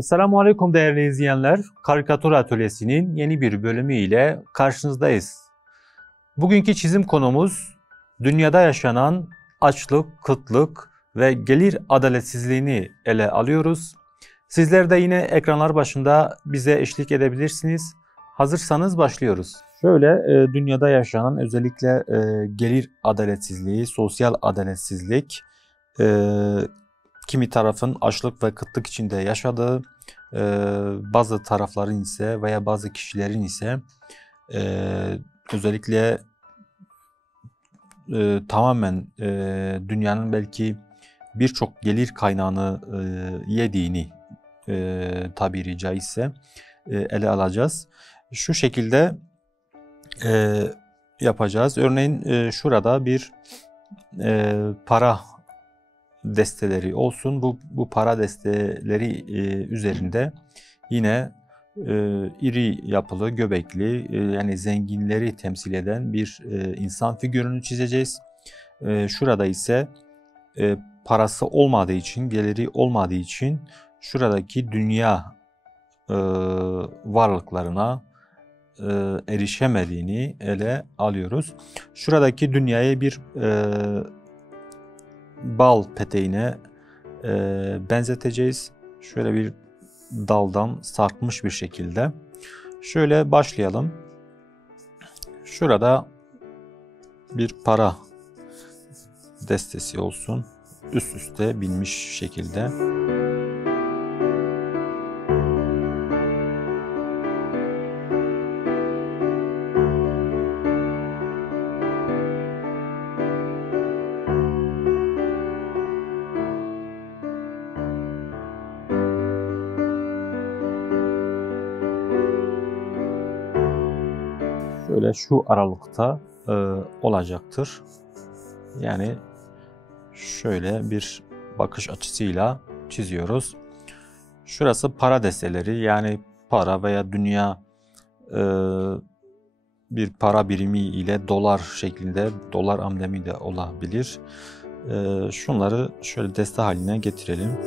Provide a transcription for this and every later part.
Selamun Aleyküm değerli izleyenler. Karikatür Atölyesi'nin yeni bir bölümü ile karşınızdayız. Bugünkü çizim konumuz dünyada yaşanan açlık, kıtlık ve gelir adaletsizliğini ele alıyoruz. Sizler de yine ekranlar başında bize eşlik edebilirsiniz. Hazırsanız başlıyoruz. Şöyle dünyada yaşanan özellikle gelir adaletsizliği, sosyal adaletsizlik, e, kimi tarafın açlık ve kıtlık içinde yaşadığı, bazı tarafların ise veya bazı kişilerin ise özellikle tamamen dünyanın belki birçok gelir kaynağını yediğini tabiri caizse ele alacağız. Şu şekilde yapacağız. Örneğin şurada bir para desteleri olsun. Bu para desteleri üzerinde yine iri yapılı, göbekli, yani zenginleri temsil eden bir insan figürünü çizeceğiz. Şurada ise parası olmadığı için, geliri olmadığı için şuradaki dünya varlıklarına erişemediğini ele alıyoruz. Şuradaki dünyayı bir bal peteğine benzeteceğiz. Şöyle bir daldan sarkmış bir şekilde. Şöyle başlayalım. Şurada bir para destesi olsun. Üst üste binmiş şekilde. Şöyle şu aralıkta olacaktır. Yani şöyle bir bakış açısıyla çiziyoruz. Şurası para desteleri, yani para veya dünya bir para birimi ile dolar şeklinde, dolar amblemi de olabilir. Şunları şöyle deste haline getirelim.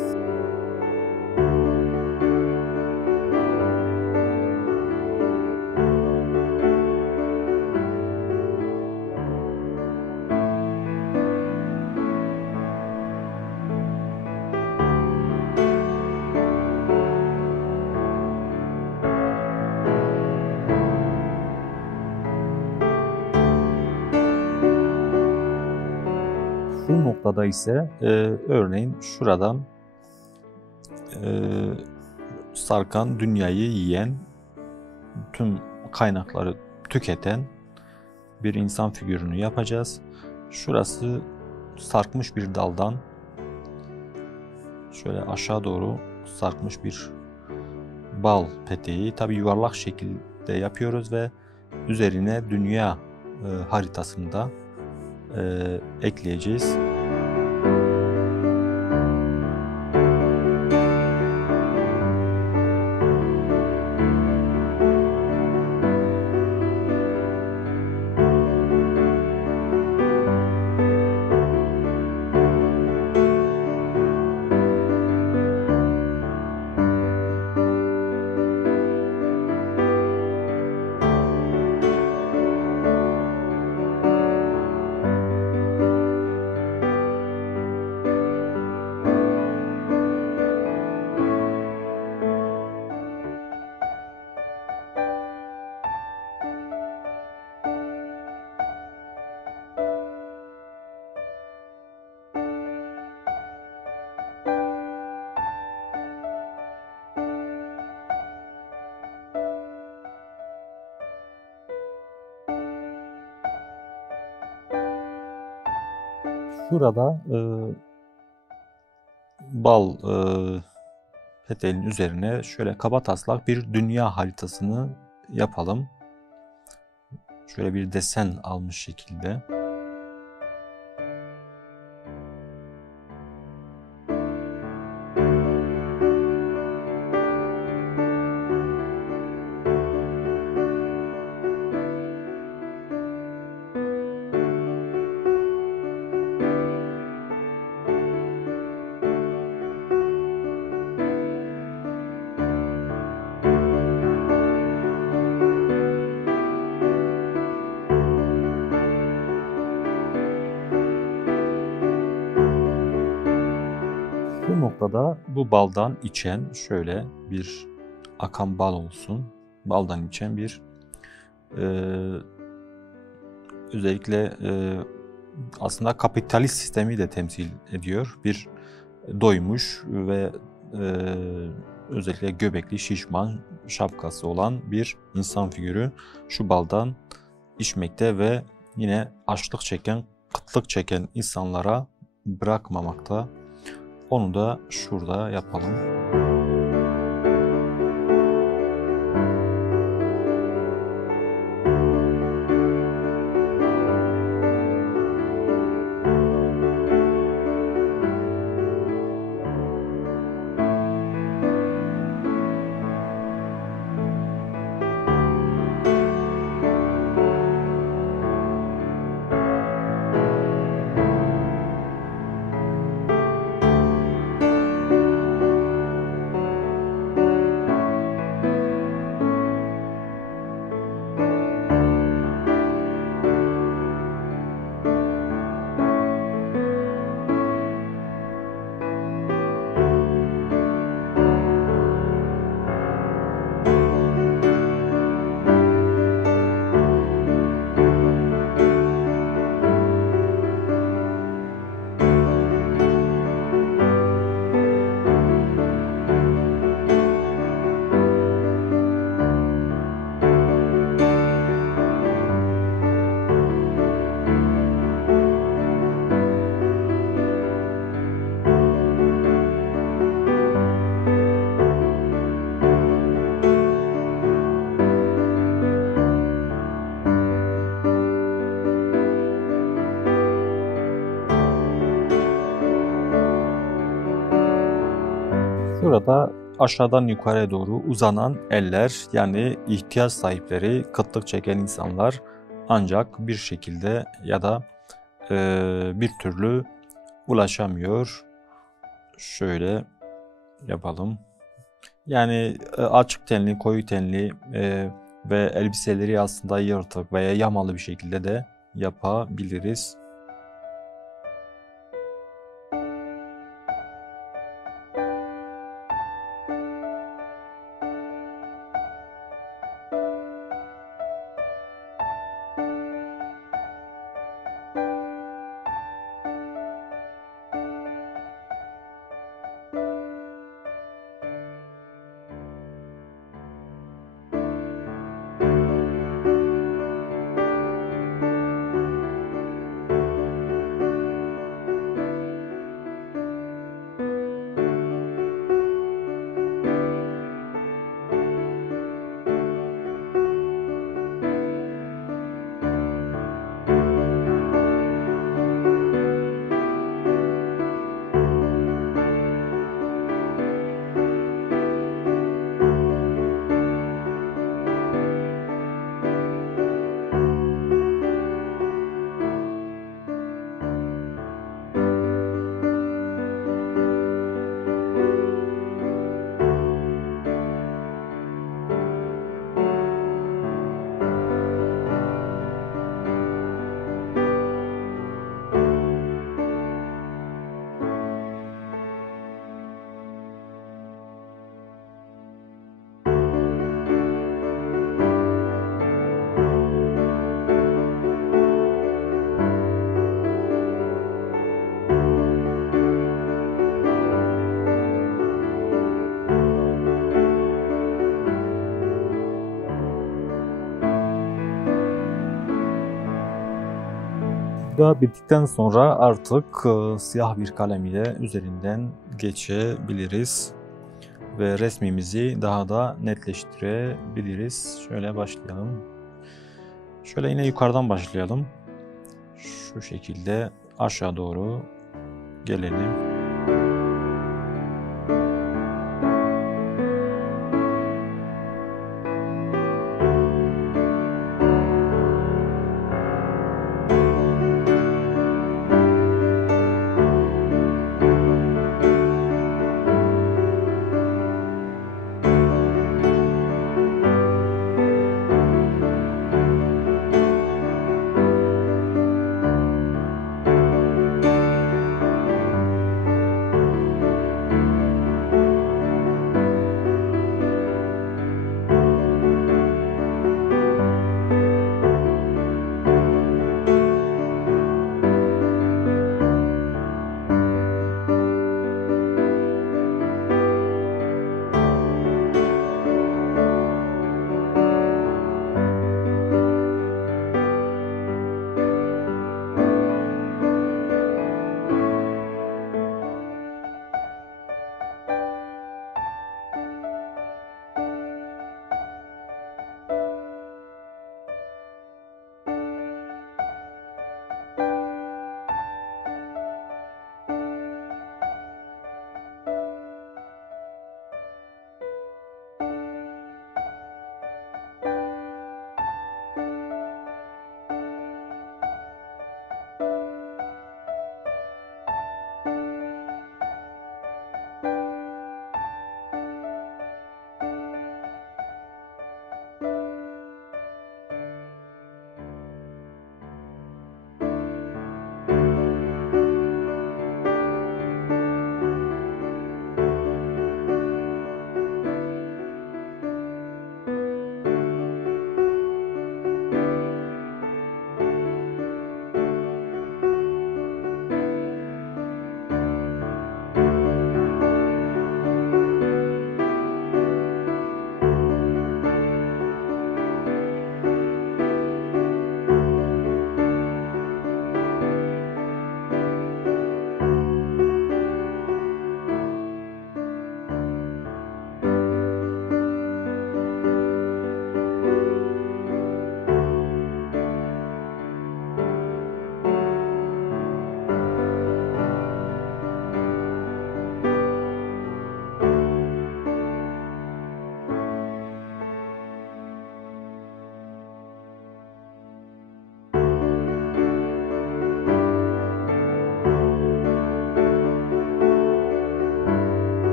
Şu noktada ise örneğin şuradan sarkan, dünyayı yiyen, tüm kaynakları tüketen bir insan figürünü yapacağız. Şurası sarkmış bir daldan şöyle aşağı doğru sarkmış bir bal peteği. Tabi yuvarlak şekilde yapıyoruz ve üzerine dünya haritasını da ekleyeceğiz. Şurada bal peteğin üzerine şöyle kabataslak bir dünya haritasını yapalım. Şöyle bir desen almış şekilde. da bu baldan içen, şöyle bir akan bal olsun, baldan içen bir özellikle aslında kapitalist sistemi de temsil ediyor. Bir doymuş ve özellikle göbekli, şişman, şapkası olan bir insan figürü şu baldan içmekte ve yine açlık çeken, kıtlık çeken insanlara bırakmamakta. Onu da şurada yapalım. Burada aşağıdan yukarıya doğru uzanan eller, yani ihtiyaç sahipleri, kıtlık çeken insanlar ancak bir şekilde ya da bir türlü ulaşamıyor. Şöyle yapalım. Yani açık tenli, koyu tenli ve elbiseleri aslında yırtık veya yamalı bir şekilde de yapabiliriz. Da bittikten sonra artık siyah bir kalem ile üzerinden geçebiliriz ve resmimizi daha da netleştirebiliriz. Şöyle başlayalım. Şöyle yine yukarıdan başlayalım. Şu şekilde aşağı doğru gelelim.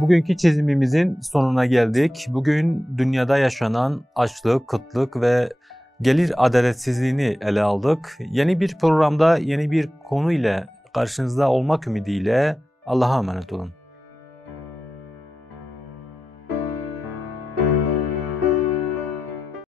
Bugünkü çizimimizin sonuna geldik. Bugün dünyada yaşanan açlık, kıtlık ve gelir adaletsizliğini ele aldık. Yeni bir programda yeni bir konu ile karşınızda olmak ümidiyle Allah'a emanet olun.